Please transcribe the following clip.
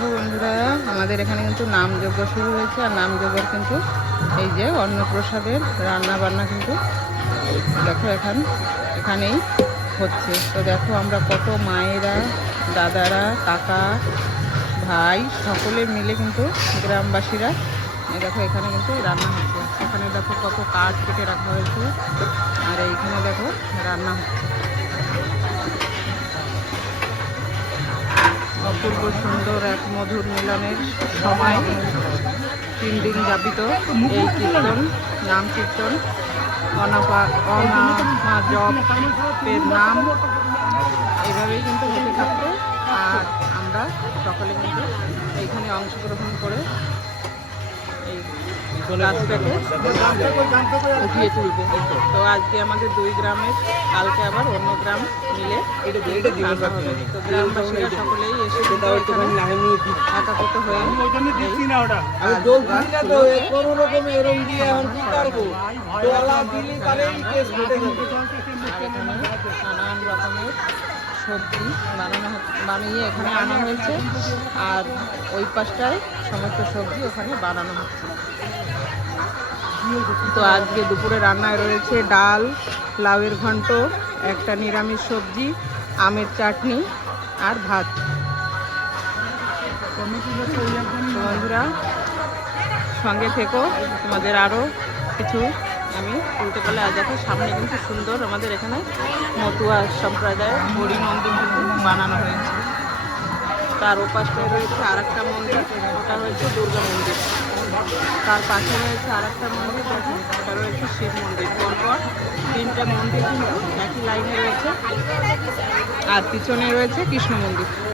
দেখো বন্ধুরা, আমাদের এখানে কিন্তু নামযজ্ঞ শুরু হয়েছে। আর নামযজ্ঞের কিন্তু এই যে অন্নপ্রসাদের রান্না বান্না কিন্তু দেখো এখানেই হচ্ছে। তো দেখো আমরা কত মায়েরা, দাদারা, কাকা, ভাই সকলে মিলে কিন্তু গ্রামবাসীরা দেখো এখানে কিন্তু রান্না হচ্ছে। এখানে দেখো কত কাঠ কেটে রাখা হয়েছে, আর এইখানে দেখো রান্না হচ্ছে। অপূর্ব সুন্দর এক মধুর মিলনের সময় 3 দিন যাপিত এই কীর্তন, নাম কীর্তন, অনামা জপের নাম এইভাবেই কিন্তু হতে থাকবে। আর আমরা সকলে কিন্তু এইখানে অংশগ্রহণ করে এই গাছটাকে উঠিয়ে তুলব। তো আজকে আমাদের 2 গ্রামের, কালকে আবার অন্য গ্রাম মিলে রান্না হবে। তো গ্রামবাসীরা সকলেই এসে একাকৃত হয়ে নানান রকমের সবজি বানিয়ে এখানে আনা হয়েছে। আর ওই পাশটায় সমস্ত সবজি ওখানে বানানো হচ্ছে। তো আজকে দুপুরে রান্নায় রয়েছে ডাল, লাউয়ের ঘন্ট, একটা নিরামিষ সবজি, আমের চাটনি আর ভাত। বন্ধুরা সঙ্গে থেকো, তোমাদের আরও কিছু আমি বলতে পারলে। আজ দেখো সামনে কিন্তু সুন্দর আমাদের এখানে মতুয়া সম্প্রদায়ের হরি মন্দির কিন্তু বানানো হয়েছে। তার ওপাশটায় রয়েছে আর একটা মন্দির, ওটা হয়েছে দুর্গা মন্দির। তার পাশে রয়েছে আর একটা মন্দির, দেখো ওটা রয়েছে শিব মন্দির। পরপর 3টে মন্দির কিন্তু একই লাইনে রয়েছে। আর পিছনে রয়েছে কৃষ্ণ মন্দির।